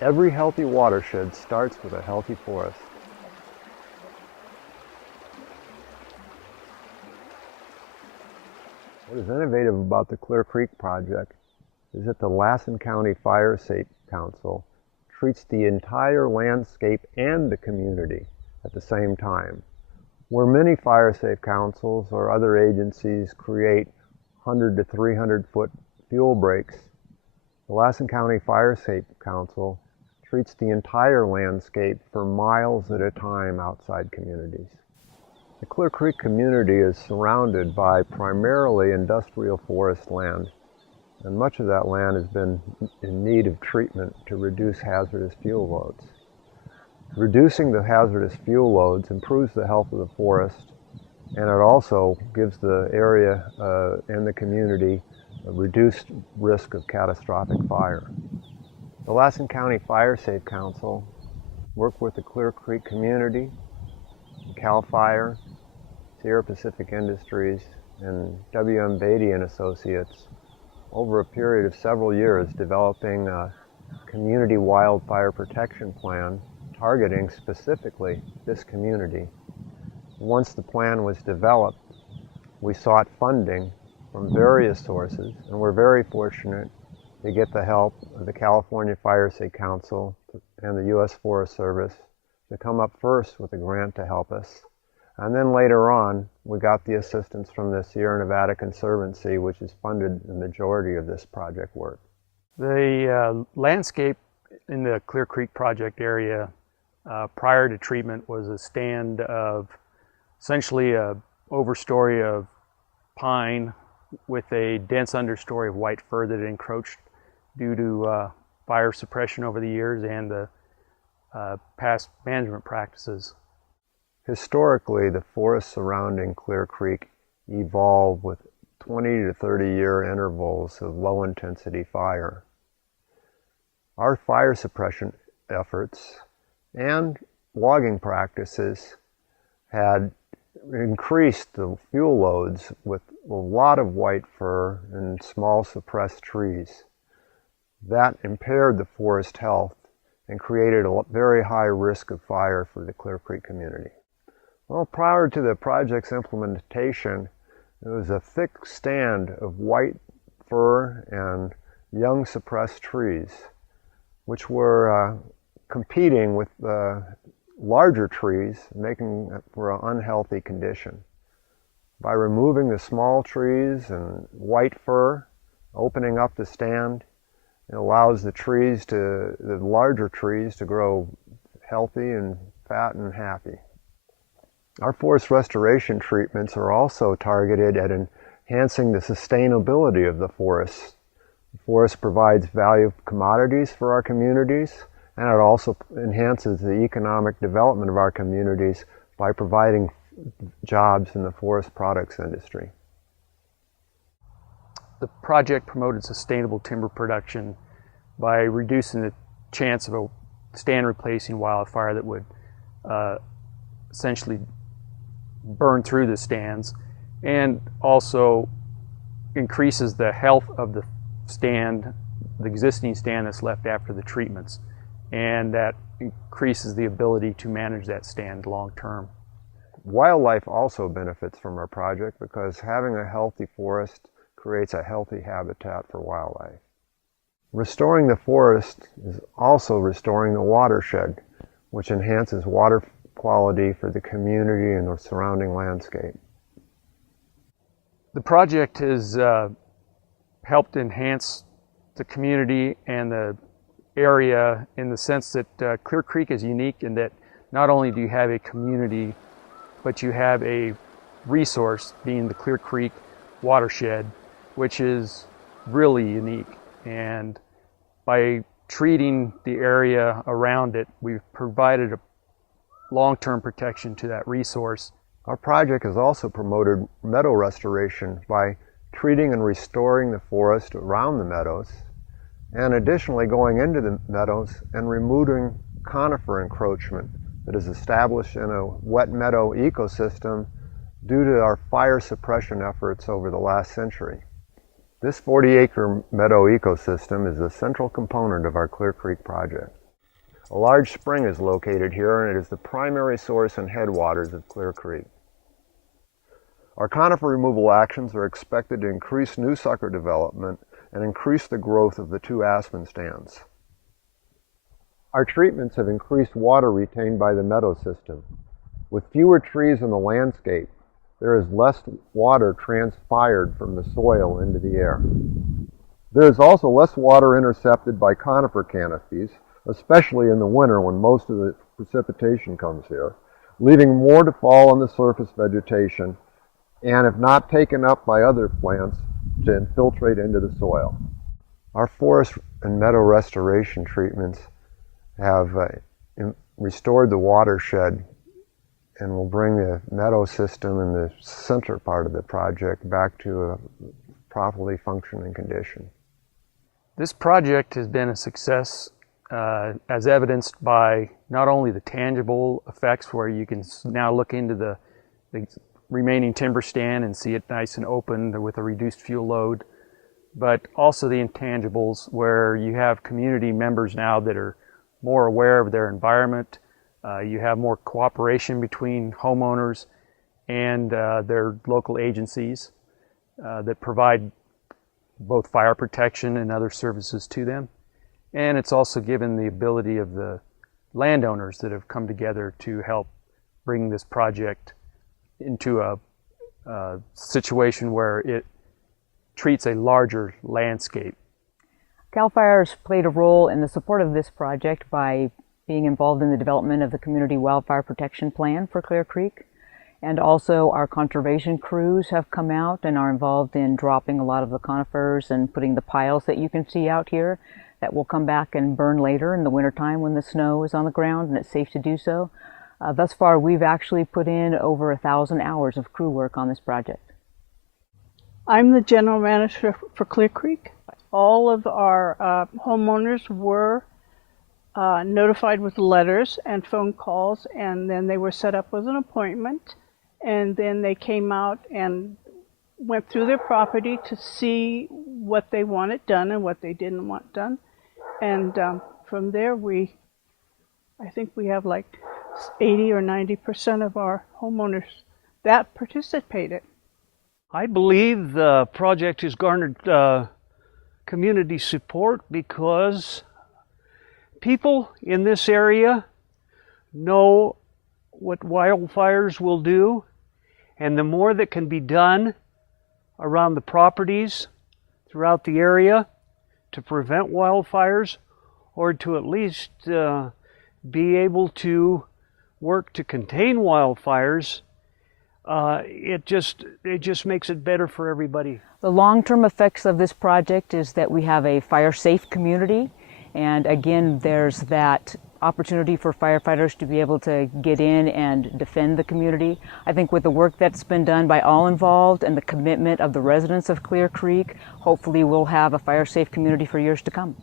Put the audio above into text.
Every healthy watershed starts with a healthy forest. What is innovative about the Clear Creek project is that the Lassen County Fire Safe Council treats the entire landscape and the community at the same time. Where many fire safe councils or other agencies create 100 to 300 foot fuel breaks, the Lassen County Fire Safe Council treats the entire landscape for miles at a time outside communities. The Clear Creek community is surrounded by primarily industrial forest land, and much of that land has been in need of treatment to reduce hazardous fuel loads. Reducing the hazardous fuel loads improves the health of the forest, and it also gives the area and the community a reduced risk of catastrophic fire. The Lassen County Fire Safe Council worked with the Clear Creek community, CAL FIRE, Sierra Pacific Industries, and W.M. Beatty and Associates over a period of several years, developing a community wildfire protection plan targeting specifically this community. Once the plan was developed, we sought funding from various sources, and we're very fortunate to get the help of the California Fire Safe Council and the U.S. Forest Service to come up first with a grant to help us. And then later on, we got the assistance from the Sierra Nevada Conservancy, which has funded the majority of this project work. The landscape in the Clear Creek project area prior to treatment was a stand of essentially an overstory of pine with a dense understory of white fir that encroached due to fire suppression over the years and the past management practices. Historically, the forests surrounding Clear Creek evolved with 20 to 30-year intervals of low-intensity fire. Our fire suppression efforts and logging practices had increased the fuel loads with a lot of white fir and small suppressed trees. That impaired the forest health and created a very high risk of fire for the Clear Creek community. Well, prior to the project's implementation, there was a thick stand of white fir and young suppressed trees, which were competing with larger trees, making for an unhealthy condition. By removing the small trees and white fir, opening up the stand, it allows the larger trees to grow healthy and fat and happy. Our forest restoration treatments are also targeted at enhancing the sustainability of the forest. The forest provides valuable commodities for our communities, and it also enhances the economic development of our communities by providing jobs in the forest products industry. The project promoted sustainable timber production by reducing the chance of a stand replacing wildfire that would essentially burn through the stands, and also increases the health of the stand, the existing stand that's left after the treatments, and that increases the ability to manage that stand long term. Wildlife also benefits from our project because having a healthy forest creates a healthy habitat for wildlife. Restoring the forest is also restoring the watershed, which enhances water quality for the community and the surrounding landscape. The project has helped enhance the community and the area in the sense that Clear Creek is unique in that not only do you have a community, but you have a resource being the Clear Creek watershed, which is really unique. And by treating the area around it, we've provided a long-term protection to that resource. Our project has also promoted meadow restoration by treating and restoring the forest around the meadows, and additionally going into the meadows and removing conifer encroachment that is established in a wet meadow ecosystem due to our fire suppression efforts over the last century. This 40-acre meadow ecosystem is the central component of our Clear Creek project. A large spring is located here, and it is the primary source and headwaters of Clear Creek. Our conifer removal actions are expected to increase new sucker development and increase the growth of the 2 aspen stands. Our treatments have increased water retained by the meadow system. With fewer trees in the landscape, there is less water transpired from the soil into the air. There is also less water intercepted by conifer canopies, especially in the winter when most of the precipitation comes here, leaving more to fall on the surface vegetation and, if not taken up by other plants, to infiltrate into the soil. Our forest and meadow restoration treatments have restored the watershed and will bring the meadow system in the center part of the project back to a properly functioning condition. This project has been a success as evidenced by not only the tangible effects where you can now look into the remaining timber stand and see it nice and open with a reduced fuel load, but also the intangibles where you have community members now that are more aware of their environment. You have more cooperation between homeowners and their local agencies that provide both fire protection and other services to them. And it's also given the ability of the landowners that have come together to help bring this project into a situation where it treats a larger landscape. CAL FIRE has played a role in the support of this project by being involved in the development of the Community Wildfire Protection Plan for Clear Creek. And also our conservation crews have come out and are involved in dropping a lot of the conifers and putting the piles that you can see out here that will come back and burn later in the wintertime when the snow is on the ground and it's safe to do so. Thus far, we've actually put in over 1,000 hours of crew work on this project. I'm the general manager for Clear Creek. All of our homeowners were notified with letters and phone calls, and then they were set up with an appointment, and then they came out and went through their property to see what they wanted done and what they didn't want done. And from there, I think we have like 80 or 90% of our homeowners that participated. I believe the project has garnered community support because people in this area know what wildfires will do, and the more that can be done around the properties throughout the area to prevent wildfires, or to at least be able to work to contain wildfires, it just makes it better for everybody. The long-term effects of this project is that we have a fire-safe community, and again, there's that opportunity for firefighters to be able to get in and defend the community. I think with the work that's been done by all involved and the commitment of the residents of Clear Creek, hopefully we'll have a fire-safe community for years to come.